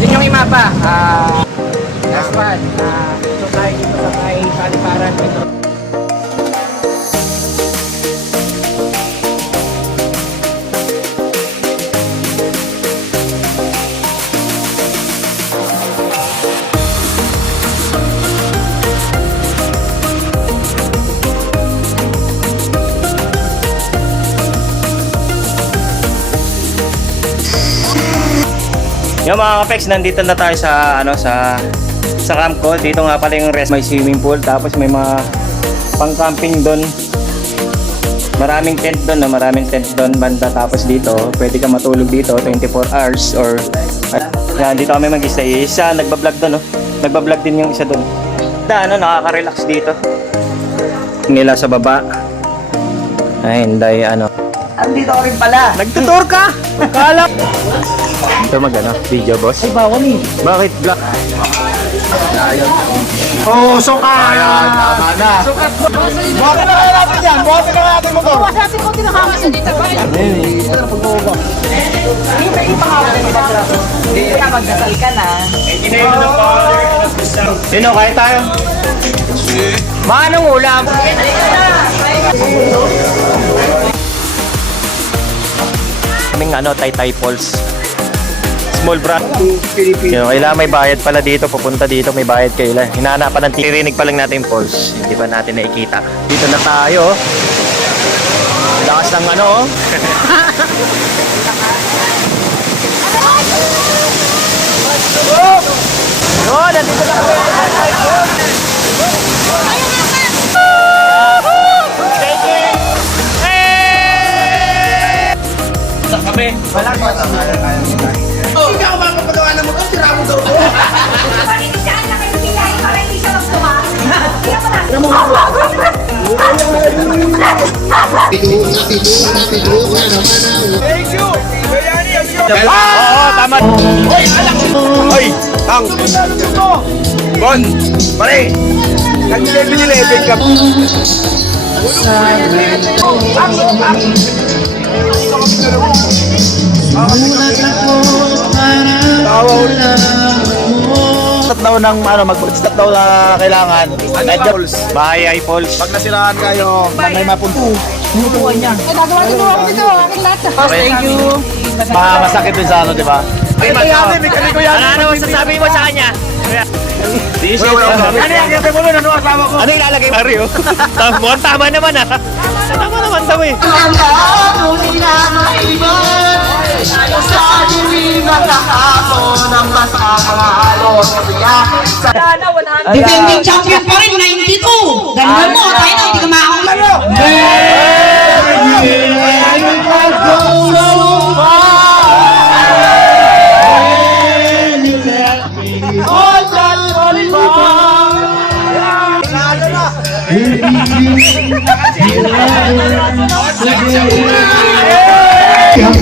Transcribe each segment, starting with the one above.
Yun yung imapa. Last one. Ito tayo dito sa may Kaliparan. Yung mga kapex, nandito na tayo sa camp ko. Dito nga pala yung rest, may swimming pool, tapos may mga pang-camping doon. Maraming tent doon banda. Tapos dito, pwede ka matulog dito 24 hours or yan, dito kami mag-stay. Isa nagba-vlog doon, no. Nagba-vlog din yung isa doon. Nakaka-relax dito. Nila sa baba. Ay, hindi Andito ka rin pala. Nagtutur ka! Kala! Ito video boss. Ay, bawal eh. Bakit black? Oh, sukat! Ayan, tama na. Sukat! Buhatin na kaya natin yan! Buhatin na kaya natin motor! Bukas natin kung tinahama siya dito. Hindi ba ipangawal na nila? Hindi ka magdasal ka na. Sino? Kaya tayo? Manong ulam? Kaming Taytay Falls. Small brand. Yung kailangan may bayad pala dito, pupunta dito, may bayad kayo lang. Hinahanapan ng tirinig pa lang natin yung falls. Hindi pa natin nakikita. Dito na tayo. Lakas ng Yun, nandito na kami. Kami. Wala ka. Hindi ako makapagawa ng motor, tira mo daw ko. Saan na kayo kilahin para hindi siya magtuwa? Thank you! Bayani, ang show! Oo, tama. Hoy, alak! Hoy, Tang! Bon! Pare! Nag-11-11 ka! Stop daw ng mag-stop daw na kailangan. Falls. Bahayay Falls. Pag nasiraan kayo, may mapunto. Gagawa din mo ako dito. Aking lahat. Thank you. Masakit din sa di ba? Ito yan, may kami ko yan. Ano sasabi mo sa kanya? Ano yan, kasi mo nun, ano asawa ko? Ano ilalagay mo? Mario? Mukhang tama naman Tama naman daw eh. Defending champion pa rin, 92. Ganda mo, tayo na, hindi ka makakalaro.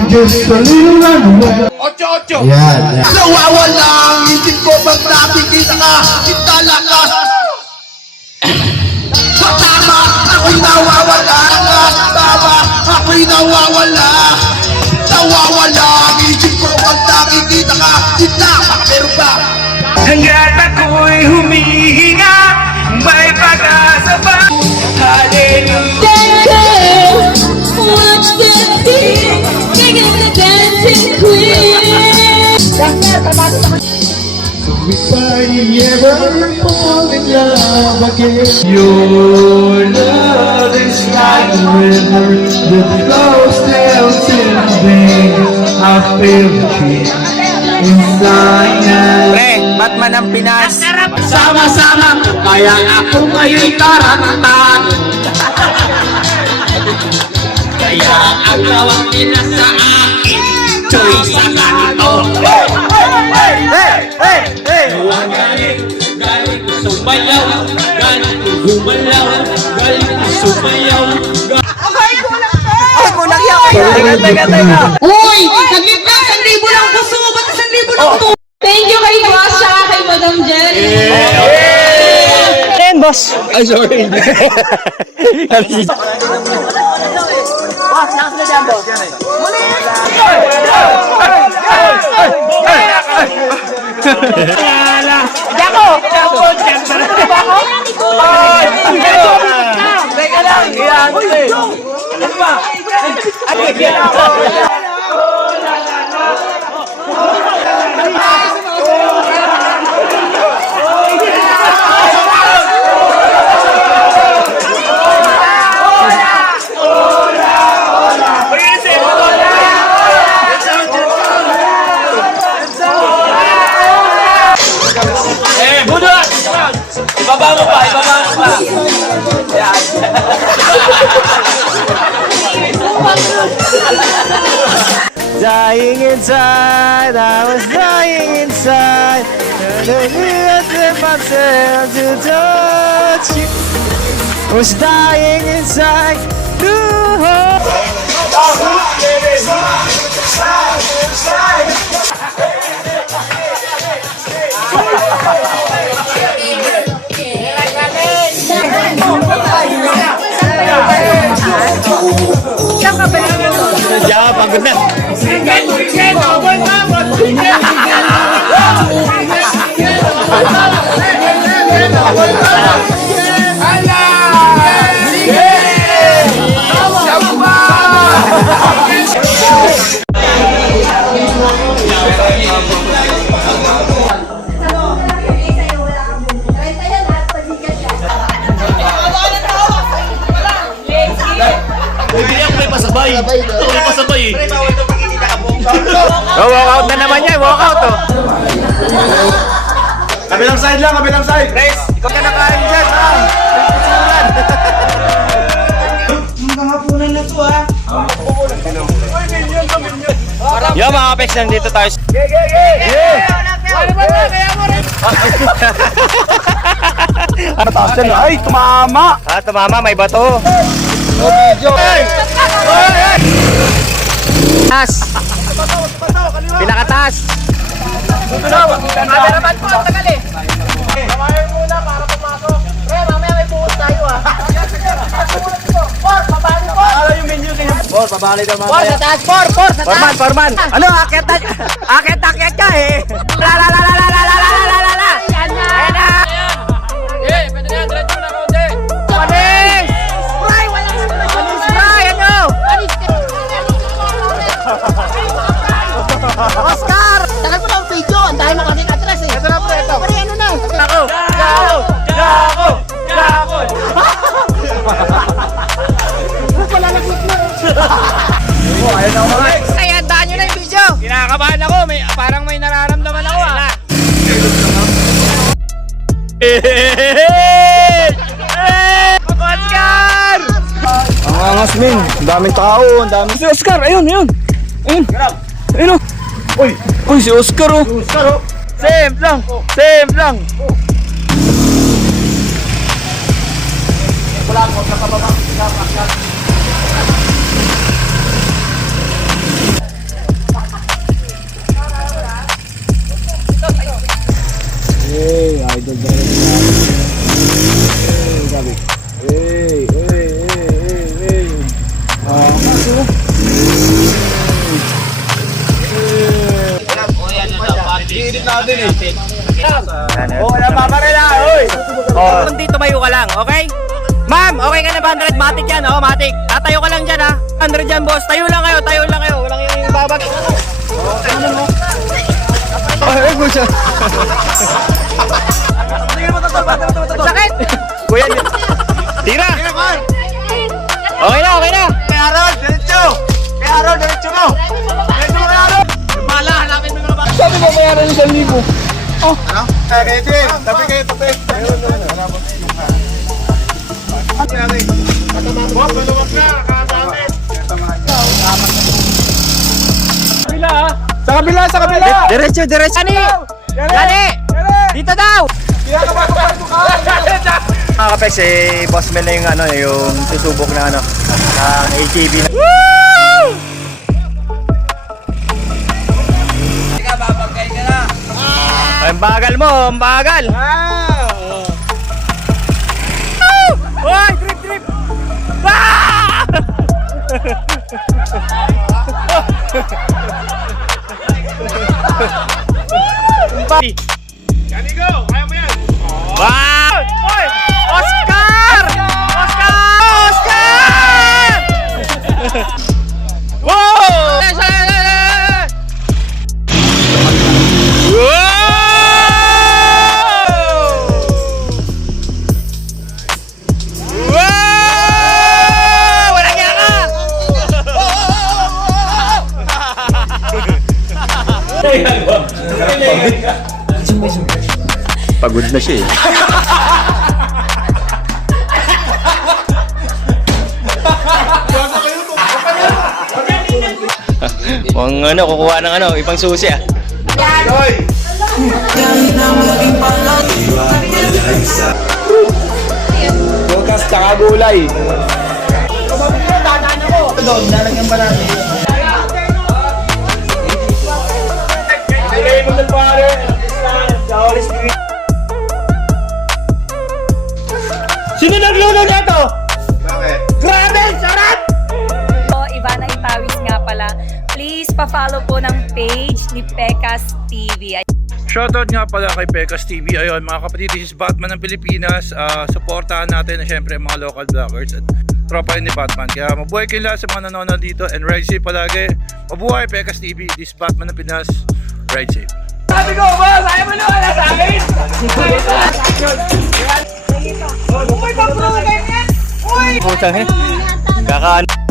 Just a little runaway. 8-8. Yan. Nawawala ang isip ko pag nakikita ka. Italakas. Sa tama, ako'y nawawala. Tama, ako'y nawawala. Nawawala ang isip ko pag nakikita ka. Itama, meron ba? Hanggat ako'y humihinga, may pag-asa pa. Hallelujah. Watch that beat, singing the dancing queen. If I ever fall in love again, your love is like a river that flows down to me. I feel the peace inside. Pre, Batman ang Pinas. Sama-sama, kaya ako ngayon'y karantatan. Kaya ang lawak nila sa akin, choy sa ganito. Galing ko sumayaw, galing ko gumalaw, galing ko sumayaw. Ay, kulang yan. Teka. Uy! Saglit na! 1,000 lang gusto mo! Ba't 1,000 lang gusto mo? Thank you kay Boss tsaka kay Madam Jen. Ayan, boss. Ay, sorry. Boss, lakas na dyan, boss. inside, I was dying inside. Myself to touch you. I was dying inside. Diyan, pagod na. Oh, walk out na naman yan, walk out oh. Kabilang side lang, kabilang side. Grace, ikaw ka nakain dyan ha. Yo mga Apex, nandito tayo. Ano taas yan? Ay, tumama. Ah, tumama, may bato. Taas. Pinakataas. Cameraman po, ang tagal eh. Kamayan muna para pumasok. Pre, mamaya may buhos tayo ah. Por, pabali po. Ano yung menu niya? Por, pabalik daw Por, sa taas, por, sa taas. Forman. Ano, akit ka eh. La. Yan na. Ayan na. Eh, pwede na, diretso na konti. Panis! Fry, wala na naman. Panis, Fry, ano? Oscar! Tagal mo na ang video. Ang dahil mo kasi katras eh. Ito na po, ito. Pare, ano na? Ako! Kaya, daan nyo na yung video. Kinakabahan ako, parang may nararamdaman ako ah. Oscar! Ang angas, min. Ang daming tao, ang daming... Si Oscar, ayun. Ayun oh. Uy, si Oscar oh. Same lang. Hey, idol ba rin? Hey, gabi. Hey. Angas, oh. Iinit natin eh. Oh, kaya paparela, oy. Oh, dito tumayo ka lang, okay? Ma'am, okay ka na ba? 100 matic yan, oh, matic. Tatayo ka lang dyan, ha? 100 yan, boss. Tayo lang kayo. Walang yung babag. Ay, gusto. Sakit! Kuya, tira! Okay na. Kaya Aaron, diretso mo. Sabi mo bayaran yung 1,000. Oh. Ano? Kaya tabi kayo. Boss, maluwag na. Kasapit. Sa kabila. Diretso. Dali! Dito daw! Mga Kapex, Boss Mel na yung susubok na ng ATV na. Ang bagal mo, ang bagal! Hoy, trip! Ah! Kanigo, kaya mo yan. Wow! Hoy! Oscar! Wow! Walang yan ka! Pagod na siya eh. Kung ano, kukuha ng ano, ibang susi ah. Bukas tsaka gulay. Doon, lalagyan pa natin. Ilagay mo doon pare. Sino nagluto niya to? Bakit? Grabe! Sarap! Po, Ivana Ipawis nga pala. Please pa-follow po ng page ni Pekas TV. Shoutout nga pala kay Pekas TV. Ayun mga kapatid, this is Batman ng Pilipinas. Supportahan natin na syempre mga local vloggers at tropa yun ni Batman. Kaya mabuhay kayo lahat sa mga nanonood dito and ride safe palagi. Mabuhay Pekas TV, this is Batman ng Pinas. Ride safe. Sabi ko, boss! Ayaw mo naman na sa akin! Putang eh. Kakaan.